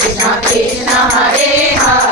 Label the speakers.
Speaker 1: कृष्ण कृष्ण हरे हा